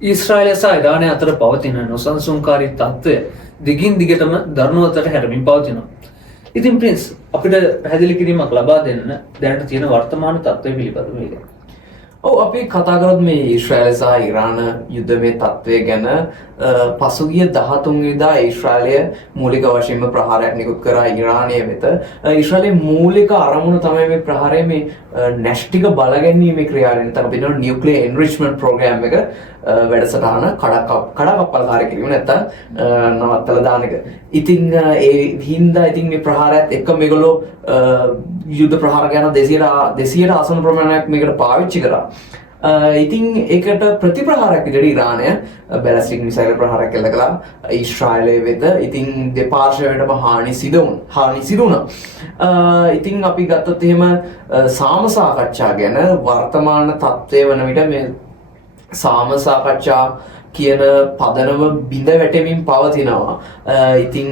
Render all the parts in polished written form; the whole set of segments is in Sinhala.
ඊශ්‍රායලය සහ ඉරානය අතර පවතින නොසන්සුන්කාරී තත්ත්වය දිගින් දිගටම දරුණු අතට හැරමින් පවතිනවා. ඉතින් ප්‍රින්ස් අපිට පැහැදිලි කිරීමක් ලබා දෙන්න දැනට තියෙන වර්තමාන තත්ත්වය පිළිබඳව. ඔව් අපි කතා කරොත් මේ ඊශ්‍රායල සහ ඉරාන යුද්ධමේ තත්ත්වය ගැන පසුගිය 13 වෙනිදා ඊශ්‍රායලය මූලික වශයෙන්ම ප්‍රහාරයක් නිකුත් කරා ඉරානය වෙත. ඊශ්‍රායලයේ මූලික අරමුණ තමයි මේ ප්‍රහාරය මේ නැෂ්ටික බලගැන්වීමේ ක්‍රියාවලිය නැත්නම් අපි කියනවා නියුක්ලියර් එන්රිච්මන්ට් ප්‍රෝග්‍රෑම් එක වැඩසටහන කඩකප්පල්කාරී කිරීම නැත්නම් නවත්තලා දාන එක. ඉතින් ඒ හින්දා ඉතින් මේ ප්‍රහාරයත් එක්ක මේගොල්ලෝ යුද්ධ ප්‍රහාර ගන්න 200ට ආසන්න ප්‍රමාණයක් මේකට පාවිච්චි කරා. ඉතින් ඒකට ප්‍රතිප්‍රහාරයක් විදිහට ඉරානය බැලිස්ටික් මිසයිල් ප්‍රහාරයක් එල්ල කළා ඊශ්‍රායලය වෙත. ඉතින් දෙපාර්ශ්වයටම හානි සිදු වුණා. ඉතින් අපි ගත්තොත් එහෙම සාම සාකච්ඡා ගැන වර්තමාන තත්ත්වය වන විට මේ සාම සාකච්ඡා කියන පදනම බිඳ වැටෙමින් පවතිනවා. ඉතින්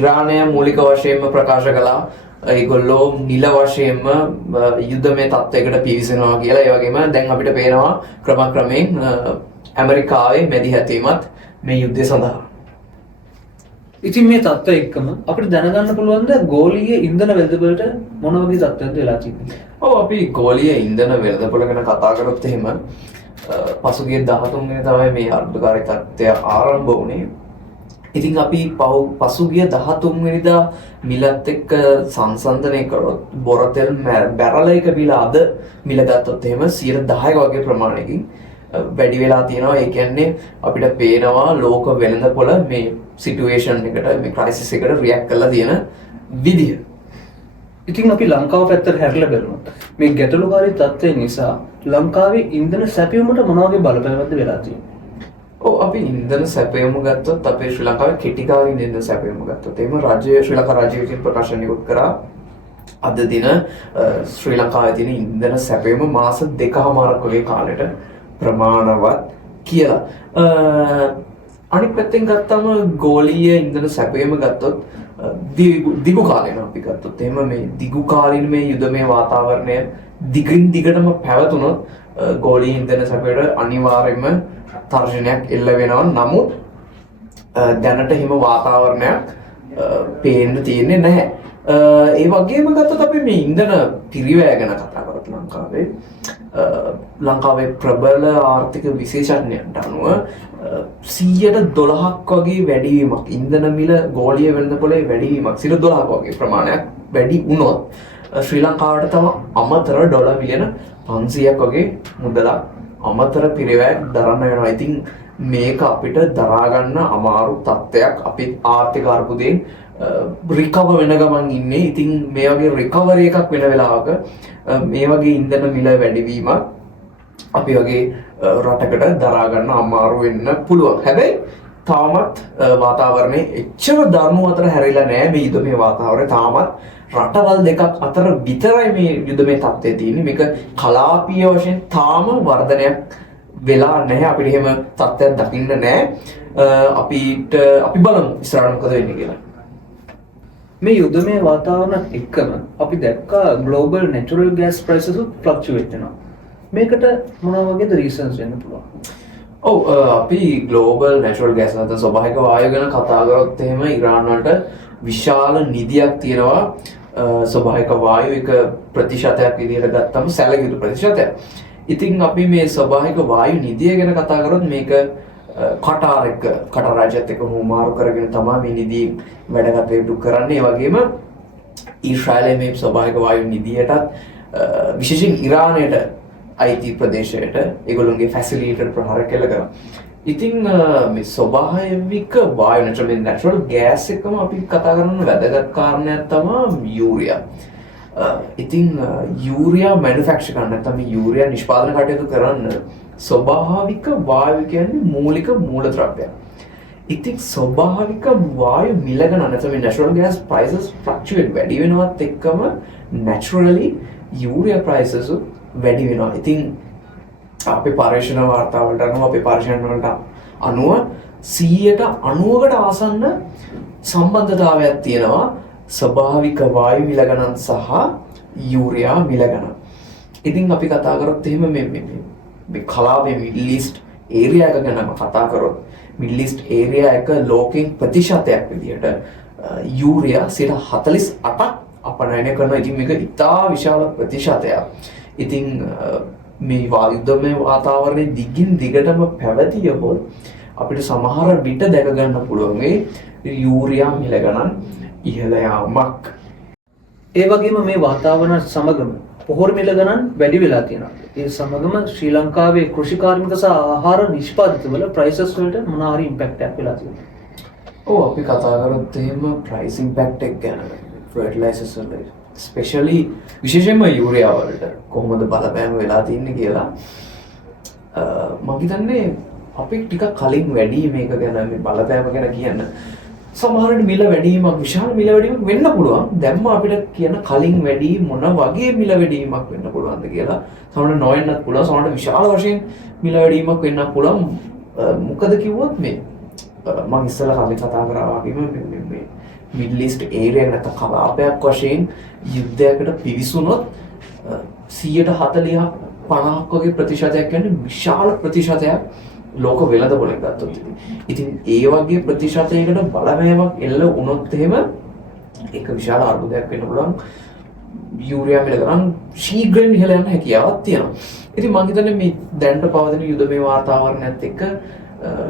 ඉරානය මූලික වශයෙන්ම ප්‍රකාශ කළා ඒගොල්ලෝ නිල වශයෙන්ම යුද්ධමය තත්ත්වයකට පිවිසෙනවා කියලා. ඒ වගේම දැන් අපිට පේනවා ක්‍රමක්‍රමයෙන් ඇමරිකාවේ මැදිහත්වීමත් මේ යුද්ධය සඳහා. ඉතින් මේ තත්ත්වය එක්කම අපිට දැනගන්න පුළුවන් ද ගෝලීය ඉන්ධන වෙළඳපොළට මොන වගේ තත්ත්වයක්ද වෙලා තියෙන්නේ? ඔව් අපි ගෝලීය ඉන්ධන වෙළඳපොළ ගැන කතා කරොත් එහෙම පසුගිය 13 වෙනිදා තමයි මේ අර්බුදකාරී තත්ත්වය ආරම්භ වුණේ. ඉතින් අපි පසුගිය 13 වෙනිදා මිලත් එක්ක සංසන්දනය කරොත් බොරතෙල් බැරල එක මිල අද මිල ගත්තොත් එහෙම 10% වගේ ප්‍රමාණයකින් වැඩි වෙලා තියෙනවා. ඒ කියන්නේ අපිට පේනවා ලෝක වෙළඳපොළ මේ සිටුේෂන් එකට මේ ක්‍රයිසිස් එකට රියැක්ට් කරලා තියෙන විදිය. ඉතින් අපි ලංකාව පැත්තට හැරිලා බලමු. මේ ගැටලුකාරී තත්ත්වය නිසා ලංකාවේ ඉන්ධන සැපයුමට මොන වගේ බලපෑමක්ද වෙලා තියෙන්නේ? ඔව් අපි ඉන්ධන සැපයුම ගත්තොත් අපේ ශ්‍රී ලංකාවේ කෙටි කාලින ඉන්ධන සැපයුම ගත්තොත් එහෙම ශ්‍රී ලංකා රාජ්‍ය විසින් ප්‍රකාශන නිකුත් කරා අද දින ශ්‍රී ලංකාවේ තියෙන ඉන්ධන සැපයුම මාස 2කමාරක් වගේ කාලෙට ප්‍රමාණවත් කියලා. අනිත් පැත්තෙන් ගත්තම ගෝලීය ඉන්ධන සැපයුම ගත්තොත් දිගු කාලීන අපි ගත්තොත් එහෙම මේ දිගු කාලීන මේ යුද්ධමය වාතාවරණය දිගින් දිගටම පැවතුනොත් ගෝලීය ඉන්ධන සැපයට අනිවාර්යයෙන්ම තර්ජනයක් එල්ල වෙනවා. නමුත් දැනට හිම වාතාවරණයක් පේන්න තියෙන්නේ නැහැ. ඒ වගේම ගත්තොත් අපි මේ ඉන්ධන පිරිවැය ගැන කතා කරත් ලංකාවේ ප්‍රබල ආර්ථික විශේෂඥයන්ට අනුව 112ක් වගේ වැඩිවීමක් ඉන්ධන මිල ගෝලීය වෙළඳපොළේ වැඩිවීමක් 12ක් වගේ ප්‍රමාණයක් වැඩි වුණොත් ශ්‍රී ලංකාවට තම අමතර ඩොලර් මිලියන 500ක් වගේ මුදලක් අමතර පිරිවැයක් දරන්න වෙනවා. ඉතින් මේක අපිට දරා ගන්න අමාරු තත්ත්වයක්. අපි ආර්ථික අර්බුදයෙන් රිකවර් වෙන ගමන් ඉන්නේ. ඉතින් මේ වගේ රිකවරි එකක් වෙන වෙලාවක මේ වගේ ඉන්ධන මිල වැඩිවීමක් අපි වගේ රටකට දරා ගන්න අමාරු වෙන්න පුළුවන්. හැබැයි තාමත් වාතාවරණය එච්චර දරුණු අතර හැරිලා නැහැ. මේ යුද්ධමය වාතාවරණය තාමත් රටවල් දෙකක් අතර විතරයි මේ යුද්ධමය තත්ත්වය තියෙන්නේ. මේක කලාපීය වශයෙන් තාම වර්ධනයක් වෙලා නැහැ. අපිට එහෙම තත්ත්වයක් දකින්න නැහැ. අපි බලමු ඉස්සරහට මොකද වෙන්නේ කියලා. මේ යුද්ධමය වාතාවරණත් එක්කම අපි දැක්කා ග්ලෝබල් නැචරල් ගෑස් ප්‍රයිසස් ෆ්ලක්චුවේට් වෙනවා. මේකට මොන වගේද රීසන්ස් වෙන්න පුළුවන්? ඔව් අපි ග්ලෝබල් නැචරල් ගෑස් නැත්නම් ස්වභාවික වායු ගැන කතා කරොත් එහෙම ඉරාන් වලට විශාල නිධියක් තියෙනවා. ස්වභාවික වායු එක ප්‍රතිශතයක් විදිහට ගත්තම සැලකිය යුතු ප්‍රතිශතයක්. ඉතින් අපි මේ ස්වභාවික වායු නිධිය ගැන කතා කරොත් මේක කටාර් රාජ්‍යත් එක්ක හුමාරු කරගෙන තමයි මේ නිධිය වැඩ කටයුතු කරන්නේ. ඒ වගේම ඊශ්‍රායලයේ මේ ස්වභාවික වායු නිධියටත් විශේෂයෙන් ඉරානයට අයිති ප්‍රදේශයට ඒගොල්ලොන්ගේ ෆැසිලිටියට ප්‍රහාර කළ කරා. ඉතින් මේ ස්වභාවික වායු නැචරල් ගෑස් එකම අපි කතා කරන වැදගත් කාරණයක් තමයි යූරියා. ඉතින් යූරියා මැනුෆැක්චර් කරන්න නැත්නම් මේ යූරියා නිෂ්පාදන කටයුතු කරන්න ස්වභාවික වායු කියන්නේ මූලික මූලද්‍රව්‍යයක්. ඉතින් ස්වභාවික වායු මිල ගණන නැත්නම් natural gas prices fluctuate වැඩි වෙනවත් එක්කම naturally යූරියා prices වැඩි වෙනවා. ඉතින් අපේ පර්යේෂණ වාර්තාවලට අනුව අපේ පර්යේෂණ වලට අනුව 90%කට ආසන්න සම්බන්ධතාවයක් තියෙනවා ස්වභාවික වායු මිල ගණන් සහ යූරියා මිල ගණන්. ඉතින් අපි කතා කරොත් එහෙම මේ කලාපේ මිඩල් ඊස්ට් ඒරියා එක ගැනම කතා කරොත් මිඩල් ඊස්ට් ඒරියා එක ලෝකෙන් ප්‍රතිශතයක් විදියට යූරියා 48ක් අපනයනය කරනවා. ඉතින් මේක ඉතා විශාල ප්‍රතිශතයක්. ඉතින් මේ යුද්ධමය වාතාවරණය දිගින් දිගටම පැවතියහොත් අපිට සමහර විට දැක ගන්න පුළුවන් මේ යූරියා මිල ගණන් ඉහළ යාමක්. ඒ වගේම මේ වාතාවරණ සමගම පොහොර මිල ගණන් වැඩි වෙලා තියෙනවා. ඒ සමගම ශ්‍රී ලංකාවේ කෘෂිකාර්මික සහ ආහාර නිෂ්පාදිතවල ප්‍රයිසස් වලට මොන හරි ඉම්පැක්ට් එකක් වෙලා තියෙනවා. ඔව් අපි කතා කරොත් එහෙම ප්‍රයිස් ඉම්පැක්ට් එක ගැන ෆර්ටිලයිසර්ස් වල ස්පෙෂලි විශේෂයෙන්ම යූරියා වලට කොහොමද බලපෑම වෙලා තින්නේ කියලා මම හිතන්නේ අපි ටිකක් කලින් වැඩි මේක ගැන මේ බලපෑම ගැන කියන්න. සමහරවිට මිල වැඩිවීමක් විශාල මිල වැඩිවීමක් වෙන්න පුළුවන්. දැම්ම අපිට කියන කලින් වැඩි මොන වගේ මිල වැඩිවීමක් වෙන්න පුළුවන්ද කියලා. සමහරවිට නොවෙන්නත් පුළුවන්. සමහරවිට විශාල වශයෙන් මිල වැඩිවීමක් වෙන්න පුළුවන්. මොකද කිව්වොත් මේ මම ඉස්සෙල්ලා කලින් කතා කරා වගේම මේ මිඩල් ඊස්ට් ඒරියා නැත්නම් කලාපයක් වශයෙන් යුද්ධයකට පිවිසුනොත් 140ක් 50ක් වගේ ප්‍රතිශතයක් කියන්නේ විශාල ප්‍රතිශතයක් ලෝක වෙළඳපොලෙන් ගත්තොත් ඉතින් ඒ වගේ ප්‍රතිශතයකට බලවෑමක් එල්ල වුණොත් එහෙම ඒක විශාල අර්බුදයක් වෙන්න පුළුවන්. යූරියා මිල ගණන් ශීඝ්‍රයෙන් ඉහළ යන හැකියාවක් තියෙනවා. ඉතින් මම හිතන්නේ මේ දැනට පවතින යුද්ධමය වාතාවරණයත් එක්ක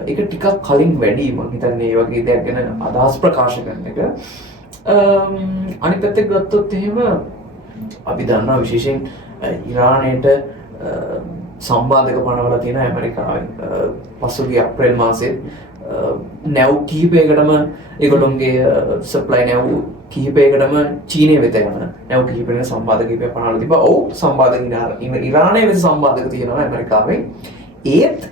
ඒක ටිකක් කලින් වැඩි. මම හිතන්නේ මේ වගේ දෙයක් ගැන අදහස් ප්‍රකාශ කරන එක. අනිත් පැත්තෙන් ගත්තොත් එහෙම අපි දන්නවා විශේෂයෙන් ඉරානයට සම්බාධක පනවලා තියෙන ඇමරිකාවෙන් පසුගිය අප්‍රේල් මාසයේ නැව් කිහිපයකටම ඒගොල්ලොන්ගේ සප්ලයි නැව් කිහිපයකටම චීනය වෙත යන නැව් කිහිපයකට සම්බාධක කිහිපයක් පනවලා තිබ්බා. ඔව් සම්බාධක ඉරානයේ වෙත සම්බාධක තියෙනවා ඇමරිකාවෙන්. ඒත්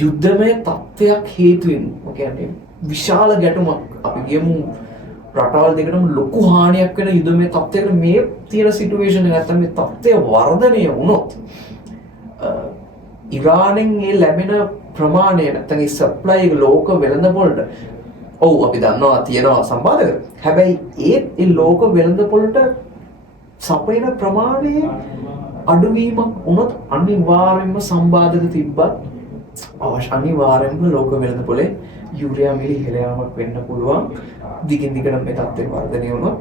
යුද්ධමය තත්ත්වයක් හේතුවෙන් කියන්නේ විශාල ගැටුමක් අපි කියමු රටවල් දෙකටම ලොකු හානියක් වෙන යුද්ධමය තත්ත්වයකට මේ තියෙන සිටුේෂන් එක නැත්තම් මේ තත්ත්වය වර්ධනය වුණොත් ඉරානෙන් ඒ ලැබෙන ප්‍රමාණය නැත්නම් ඒ සප්ලයි එක ලෝක වෙළඳපොළට ඔව් අපි දන්නවා තියෙනවා සම්බාධක. හැබැයි ඒ ලෝක වෙළඳපොළට සපයන ප්‍රමාණය අඩුවීමක් වුණොත් අනිවාර්යයෙන්ම සම්බාධක තිබ්බත් අනිවාර්යයෙන්ම ලෝක වෙළඳපොලේ යූරියා මිල ඉහළ යාමක් වෙන්න පුළුවන්. දිගින් දිගට මේ තත්ත්වය වර්ධනය වුණොත්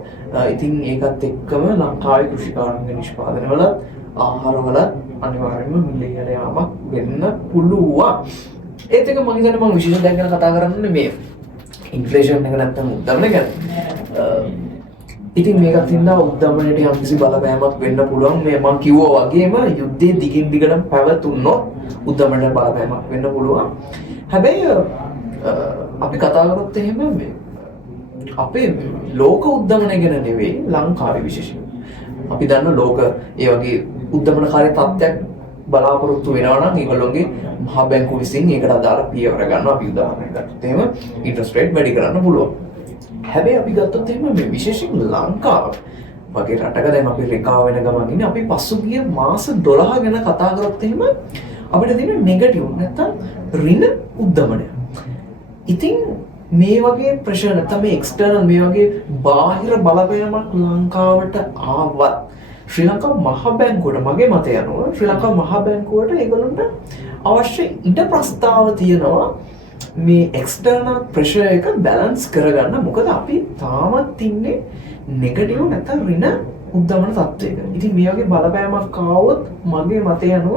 ඉතින් ඒකත් එක්කම ලංකාවේ කෘෂිකාර්මික නිෂ්පාදනවල ආහාරවල අනිවාර්යයෙන්ම මිල ඉහළ යාමක් වෙන්න පුළුවන්. ඒත් එක මම හිතන්නේ මම විශේෂ දෙයක් ගැන කතා කරන්නේ මේ ඉන්ෆ්ලේෂන් එක නැත්තම් උද්දමනය ගැන. ඉතින් මේකත් හින්දා උද්දමනයට යම්කිසි බලපෑමක් වෙන්න පුළුවන්. මේ මම කිව්වා වගේම යුද්ධයේ දිගින් දිගටම පැවතුනොත් උද්දමනයට බලපෑමක් වෙන්න පුළුවන්. හැබැයි අපි කතා කරොත් එහෙම මේ අපේ ලෝක උද්දමනය ගැන නෙවෙයි ලංකාවේ විශේෂයෙන්. අපි දන්න ලෝක ඒ වගේ උද්දමනකාරී තත්ත්වයක් බලාපොරොත්තු වෙනවා නම් ඒගොල්ලෝගේ මහ බැංකුව විසින් ඒකට අදාළ පියවර ගන්නවා. අපි උදාහරණයක් ගත්තොත් එහෙම ඉන්ට්‍රස්ට් රේට් වැඩි කරන්න පුළුවන්. හැබැයි අපි ගත්තොත් එහෙම මේ විශේෂයෙන් ලංකාව වගේ රටක දැන් අපි රෙකා වෙන ගමන් ඉන්නේ. අපි පසුගිය මාස 12 ගැන කතා කරොත් එහෙම අපිට තියෙන නෙගටිව් නැත්තම් ඍණ උද්දමනය. ඉතින් මේ වගේ ප්‍රශ්න නැත්තම් මේ එක්ස්ටර්නල් මේ වගේ බාහිර බලපෑමක් ලංකාවට ආවත් ශ්‍රී ලංකා මහ බැංකුවට මගේ මතය අනුව ශ්‍රී ලංකා මහ බැංකුවට ඒගොල්ලන්ට අවශ්‍ය ඉඩ ප්‍රස්තාව තියෙනවා මේ එක්ස්ටර්නල් ප්‍රෙෂර් එක බැලන්ස් කරගන්න. මොකද අපි තාමත් ඉන්නේ නෙගටිව් නැත්තම් ඍණ උද්දමන තත්ත්වයක. ඉතින් මේ වගේ බලපෑමක් ආවොත් මගේ මතය අනුව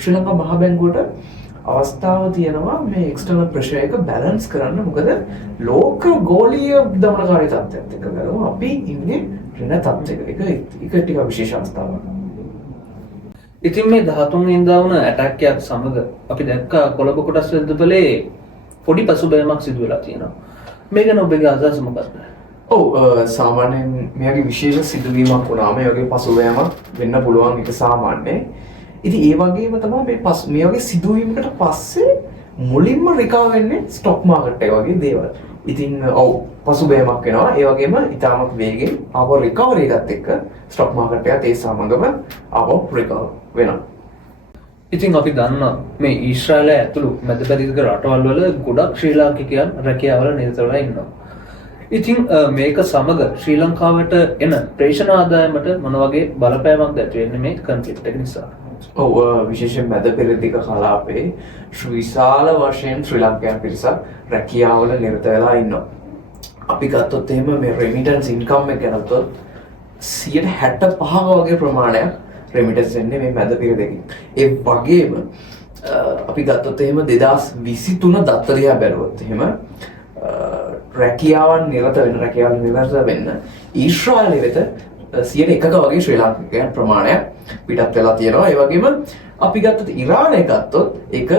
ශ්‍රී ලංකා මහ බැංකුවට අවස්ථාව තියෙනවා මේ එක්ස්ටර්නල් ප්‍රෙෂර් එක බැලන්ස් කරන්න. මොකද ලෝක ගෝලීය උද්දමනකාරී තත්ත්වයක් එක්ක ගලව අපි ඉන්නේ ඍණ තත්ත්වයක. ඒක ටික විශේෂ අවස්ථාවක්. ඉතින් මේ 13 වෙනිදා වුණ ඇටැක් එකත් සමග අපි දැක්කා කොළඹ කොටස් වෙළඳපොලේ පොඩි පසුබෑමක් සිදු වෙලා තියෙනවා. මේ ගැන ඔබගේ අදහස මොකක්ද? ඔව් සාමාන්‍යයෙන් මේ වගේ විශේෂ සිදුවීමක් වුණාම මේ වගේ පසුබෑමක් වෙන්න පුළුවන්. ඒක සාමාන්‍යයි. ඉතින් ඒ වගේම තමයි මේ වගේ සිදුවීමකට පස්සේ මුලින්ම රිකවර් වෙන්නේ ස්ටොක් මාකට් එක වගේ දේවල්. ඉතින් ඔව් පසුබෑමක් වෙනවා. ඒ වගේම ඉතාමත් වේගෙන් ආව රිකවරි එකත් එක්ක ස්ටොක් මාකට් එකත් ඒ සමගම ආව රිකවර් වෙනවා. ඉතින් අපි දන්නවා මේ ඊශ්‍රායලය ඇතුළු මැදපැදික රටවල් වල ගොඩක් ශ්‍රී ලාංකිකයන් රැකියාවල නිරත වෙලා ඉන්නවා. ඉතින් මේක සමග ශ්‍රී ලංකාවට එන ප්‍රේෂණ ආදායමට මොන වගේ බලපෑමක්ද ඇති වෙන්නේ මේ කන්ෆ්ලික්ට් එක නිසා? ඔව් විශේෂයෙන් මැද පෙරදිග කලාපේ විශාල වශයෙන් ශ්‍රී ලංකාවේ පිරිසක් රැකියාවල නිරත වෙලා ඉන්නවා. අපි ගත්තොත් එහෙම මේ රෙමිටන්ස් ඉන්කම් එක ගත්තොත් 65% වගේ ප්‍රමාණයක් රෙමිටන්ස් එන්නේ මේ මැද පෙරදිගින්. ඒ වගේම අපි ගත්තොත් එහෙම 2023 දත්ත දිහා බැලුවොත් එහෙම රැකියාවන් නිරත වෙන්න ඊශ්‍රායලයේ වෙත 101ක වගේ ශ්‍රී ලාංකිකයන් ප්‍රමාණයක් පිටත් වෙලා තියෙනවා. ඒ වගේම අපි ගත්තොත් ඉරානය ගත්තොත් ඒක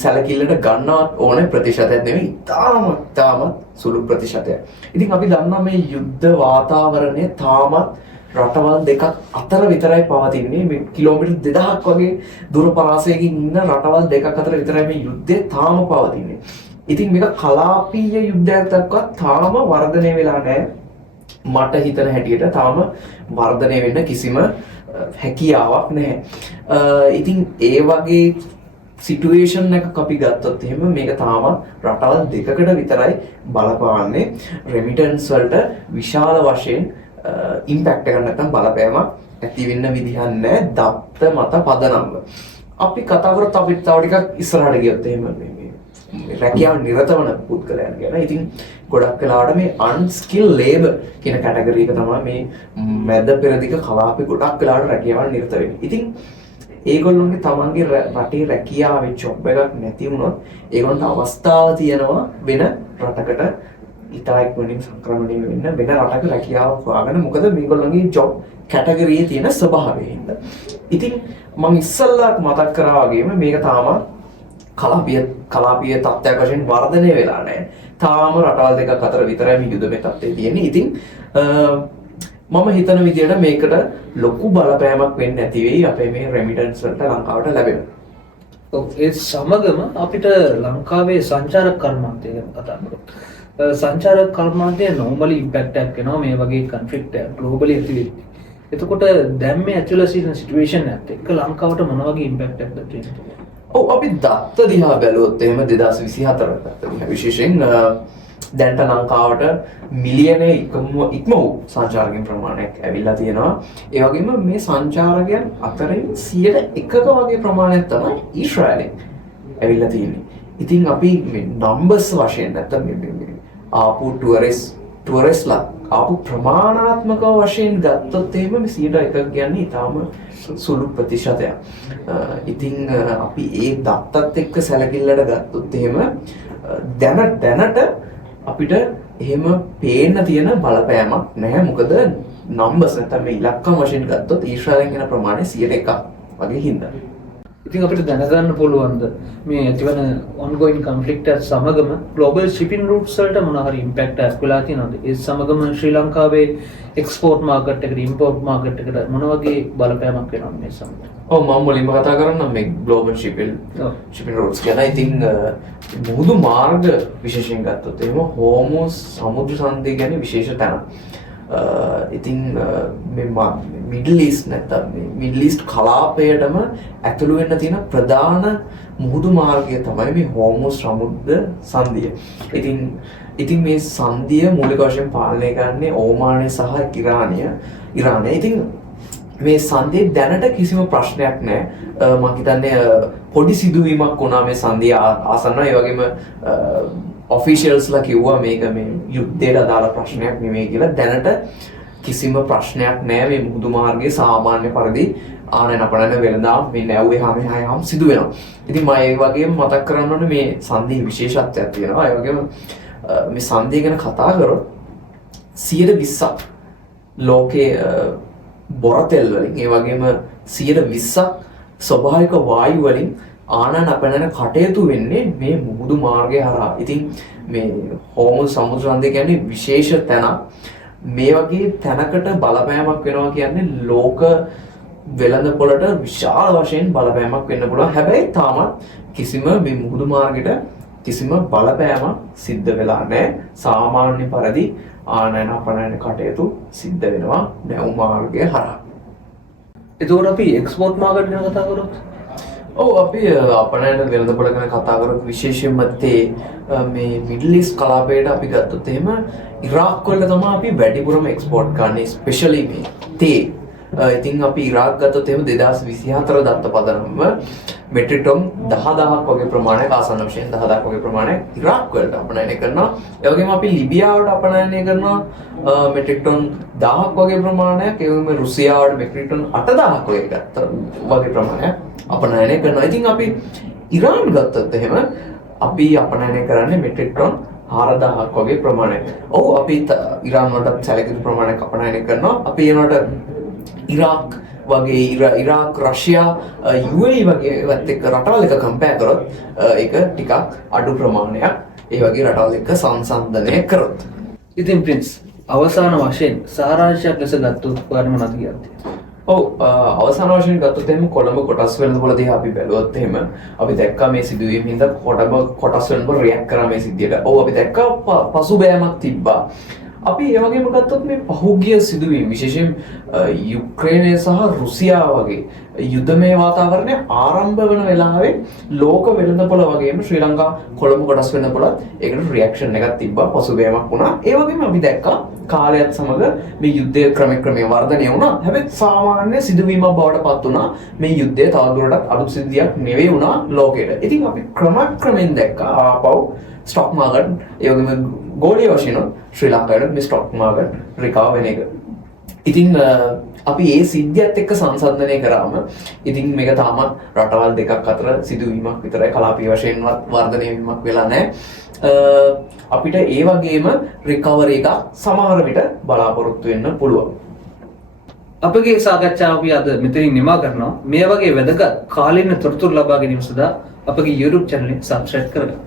සැලකිල්ලට ගන්නවත් ඕනේ ප්‍රතිශතයක් නෙවෙයි, ඉතාමත් සුළු ප්‍රතිශතයක්. ඉතින් අපි දන්නවා මේ යුද්ධ වාතාවරණය තාමත් රටවල් දෙකක් අතර විතරයි පවතින්නේ. මේ කිලෝමීටර් 2000ක් වගේ දුර පරාසයකින් ඉන්න රටවල් දෙකක් අතර විතරයි මේ යුද්ධය තාම පවතින්නේ. ඉතින් මේක කලාපීය යුද්ධයක් දක්වා තාම වර්ධනය වෙලා නැහැ. මට හිතන හැටියට තාම වර්ධනය වෙන්න කිසිම හැකියාවක් නැහැ. ඉතින් ඒ වගේ සිටුේෂන් එකක් අපි ගත්තොත් එහෙම මේක තාම රටවල් දෙකකට විතරයි බලපාන්නේ. රෙමිටන්ස් වලට විශාල වශයෙන් ඉම්පැක්ට් එකක් නැත්නම් බලපෑමක් ඇති වෙන්න විදිහක් නැහැ දත්ත මත පදනම්ව. අපි කතා කරත් අපිට තව ටිකක් ඉස්සරහට ගියොත් එහෙම මේ රැකියාව නිරත වන පුද්ගලයන් ගැන. ඉතින් ගොඩක් වෙලාවට මේ අන්ස්කිල් ලේබර් කියන කැටගරි එක තමයි මේ මැද පෙරදිග කලාපේ ගොඩක් වෙලාවට රැකියාව නිරත වෙන්නේ. ඉතින් ඒගොල්ලොන්ගේ තමන්ගේ රටේ රැකියාවේ ජොබ් එකක් නැති වුණොත් ඒගොල්ලන්ට අවස්ථාව තියෙනවා වෙන රටකට ඉතා ඉක්මනින් සංක්‍රමණය වෙන්න වෙන රටක රැකියාවක් හොයාගන්න. මොකද මේගොල්ලන්ගේ ජොබ් කැටගරියේ තියෙන ස්වභාවය හින්දා. ඉතින් මම ඉස්සල්ලා මතක් කරා වගේම මේක තාම කලාපීය තත්ත්වයක් වශයෙන් වර්ධනය වෙලා නැහැ. තාම රටවල් දෙකක් අතර විතරයි මේ යුද මේ තත්ත්වය තියෙන්නේ. ඉතින් මම හිතන විදිහට මේකට ලොකු බලපෑමක් වෙන්නේ නැති වෙයි අපේ මේ රෙමිටන්ස් වලට ලංකාවට ලැබෙන. ඔව් ඒ සමගම අපිට ලංකාවේ සංචාරක කර්මාන්තය ගැන කතා කරමු. සංචාරක කර්මාන්තය normally impact එකක් වෙනවා මේ වගේ conflict එකක් globally ඇති වෙද්දී. එතකොට දැන් මේ ඇතුළත සිටින situation එකත් එක්ක ලංකාවට මොන වගේ impact එකක්ද තියෙන්නේ? ඔව් අපි දත්ත දිහා බැලුවොත් එහෙම 2024 දත්ත දිහා විශේෂයෙන් දැන්ට ලංකාවට මිලියනය ඉක්ම වූ සංචාරකයන් ප්‍රමාණයක් ඇවිල්ලා තියෙනවා. ඒ වගේම මේ සංචාරකයන් අතරින් 101ක වගේ ප්‍රමාණයක් තමයි ඊශ්‍රායලෙන් ඇවිල්ලා තියෙන්නේ. ඉතින් අපි මේ නම්බර්ස් වශයෙන් නැත්නම් මේ ආපු ටුවරිස්ට්ලා ආපු ප්‍රමාණාත්මක වශයෙන් ගත්තොත් එහෙම මේ 101ක් කියන්නේ ඊටාම සුළු ප්‍රතිශතයක්. ඉතින් අපි ඒ දත්තත් එක්ක සැලකිල්ලට ගත්තොත් එහෙම දැනට අපිට එහෙම පේන්න තියෙන බලපෑමක් නැහැ. මොකද නම්බර්ස් නැත්නම් මේ ඉලක්කම් වශයෙන් ගත්තොත් ඊශ්‍රායලෙන් එන ප්‍රමාණය 101ක් වගේ හින්දා. ඉතින් අපිට දැනගන්න පුළුවන්ද මේ ඇතිවන ongoing conflict එකත් සමගම global shipping routes වලට මොන හරි impact එකක් වෙලා තියෙනවද? ඒ සමගම ශ්‍රී ලංකාවේ export market එකට import market එකට මොන වගේ බලපෑමක් වෙනවද මේ සමග? ඔව් මම මුලින්ම කතා කරන්නම් මේ global shipping routes ගැන. ඉතින් මුහුදු මාර්ග විශේෂයෙන් ගත්තොත් එහෙම හෝමුස් සමුද්‍ර සංධිය ගැන විශේෂ තැනක්. ඉතින් මේ මිඩල් ඊස්ට් නැත්නම් මේ මිඩල් ඊස්ට් කලාපයටම ඇතුළු වෙන්න තියෙන ප්‍රධාන මුහුදු මාර්ගය තමයි මේ හෝමුස් සමුද්‍ර සංධිය. ඉතින් මේ සංධිය මූලික වශයෙන් පාලනය කරන්නේ ඕමානය සහ ඉරානය. ඉතින් මේ සංධියේ දැනට කිසිම ප්‍රශ්නයක් නැහැ. මම හිතන්නේ පොඩි සිදුවීමක් වුණා මේ සංධිය ආසන්න. ඒ වගේම ඔෆිෂියල්ස්ලා කිව්වා මේක මේ යුද්ධයට අදාළ ප්‍රශ්නයක් නෙමෙයි කියලා. දැනට කිසිම ප්‍රශ්නයක් නැහැ. මේ මුහුදු මාර්ගයේ සාමාන්‍ය පරිදි ආනයන අපනයන වෙළඳාම් මේ නැව්වේ හැම සිදු වෙනවා. ඉතින් මම ඒ වගේම මතක් කරන්න ඕනේ මේ සංධියේ විශේෂත්වයක් තියෙනවා. ඒ වගේම මේ සංධිය ගැන කතා කරොත් 120ක් ලෝකයේ බොරතෙල් වලින් ඒ වගේම 120ක් ස්වභාවික වායු වලින් ආනයන අපනයන කටයුතු වෙන්නේ මේ මුහුදු මාර්ගය හරහා. ඉතින් මේ හෝමුස් සමුද්‍ර සංධිය කියන්නේ විශේෂ තැනක්. මේ වගේ තැනකට බලපෑමක් වෙනවා කියන්නේ ලෝක වෙළඳපොළට විශාල වශයෙන් බලපෑමක් වෙන්න පුළුවන්. හැබැයි තාමත් කිසිම මේ මුහුදු මාර්ගයට කිසිම බලපෑමක් සිද්ධ වෙලා නැහැ. සාමාන්‍ය පරිදි ආනයන අපනයන කටයුතු සිද්ධ වෙනවා නැව් මාර්ගය හරහා. එතකොට අපි එක්ස්පෝර්ට් මාකට් ගැන කතා කරොත් ඔව් අපි අපනයන වෙළඳපොළ ගැන කතා කරොත් විශේෂයෙන්ම මේ මිඩල් ඊස්ට් කලාපයට අපි ගත්තොත් එහෙම ඉරාක් වල තමයි අපි වැඩිපුරම එක්ස්පෝර්ට් කරන්නේ. ස්පෙෂලි මේ තේ ඉතින් අපි ඉරාක් ගත්තොත් එහෙම 2024 දත්ත පදනම මෙට්‍රික් ටන් 10000ක් වගේ ප්‍රමාණයක් ආසන්න වශයෙන් 10000ක් වගේ ප්‍රමාණයක් ඉරාක් වලට අපනයනය කරනවා. ඒ වගේම අපි ලිබියාවට අපනයනය කරනවා මෙට්‍රික් ටන් 1000ක් වගේ ප්‍රමාණයක්. ඒ වගේම රුසියාවට මෙට්‍රික් ටන් 8000ක් වගේ ප්‍රමාණයක් අපනයනය කරනවා. ඉතින් අපි ඉරාන් ගත්තොත් එහෙම අපි අපනයනය කරන්නේ මෙට්‍රික් ටන් 4000ක් වගේ ප්‍රමාණයක්. ඔව් අපි ඉරාන් වලට සැලකිලි ප්‍රමාණයක් අපනයනය කරනවා. අපි ඒනට ඉරාක් වගේ ඉරාක් රෂ්යා UAE වගේ වත් එක්ක රටවල් එක කම්පෙයාර් කරොත් ඒක ටිකක් අඩු ප්‍රමාණයක්. ඒ වගේ රටවල් එක්ක සංසන්දනය කරොත්. ඉතින් ප්‍රින්ස් අවසාන වශයෙන් සාරාංශයක් ලෙස ගත්තොත් ඔයාලා මොනවද කියන්නේ? ඔව් අවසාන වශයෙන් ගත්තොත් එහෙම කොළඹ කොටස් වෙළඳපොළ දිහා අපි බැලුවොත් එහෙම අපි දැක්කා මේ සිදුවීම හින්දා කොළඹ කොටස් වෙළඳපොළ රියැක්ට් කරා මේ සිද්ධියට. ඔව් අපි දැක්කා පසුබෑමක් තිබ්බා. අපි ඒ වගේම ගත්තොත් මේ පහුගිය සිදුවීම් විශේෂයෙන් යුක්‍රේනය සහ රුසියාව වගේ යුද්ධමය වාතාවරණය ආරම්භ වන වෙලාවේ ලෝක වෙළඳපොළ වගේම ශ්‍රී ලංකා කොළඹ කොටස් වෙළඳපොළත් ඒකට රියැක්ෂන් එකක් තිබ්බා, පසුබෑමක් වුණා. ඒ වගේම අපි දැක්කා කාලයත් සමග මේ යුද්ධය ක්‍රමයෙන් වර්ධනය වුණා. හැබැයි සාමාන්‍ය සිදුවීමක් බවට පත් වුණා. මේ යුද්ධය තවදුරටත් අලුත් සිද්ධියක් නෙවෙයි වුණා ලෝකෙට. ඉතින් අපි ක්‍රමයෙන් දැක්කා ආපහු ස්ටොක් මාකට් ඒ වගේම ගෝලීය වශයෙන් ශ්‍රී ලංකාවේ මේ ස්ටොක් මාකට් රිකවර් වෙන එක. ඉතින් අපි ඒ සිද්ධියත් එක්ක සංසන්දනය කරාම ඉතින් මේක තාමත් රටවල් දෙකක් අතර සිදුවීමක් විතරයි, කලාපීය වශයෙන්වත් වර්ධනය වීමක් වෙලා නැහැ. අපිට ඒ වගේම රිකවරි එකක් සමහර විට බලාපොරොත්තු වෙන්න පුළුවන්. අපගේ සාකච්ඡාව අපි අද මෙතනින් නිමා කරනවා. මේ වගේ වැදගත් කාලීන තොරතුරු ලබා ගැනීම සඳහා අපගේ YouTube channel එක subscribe කරගන්න.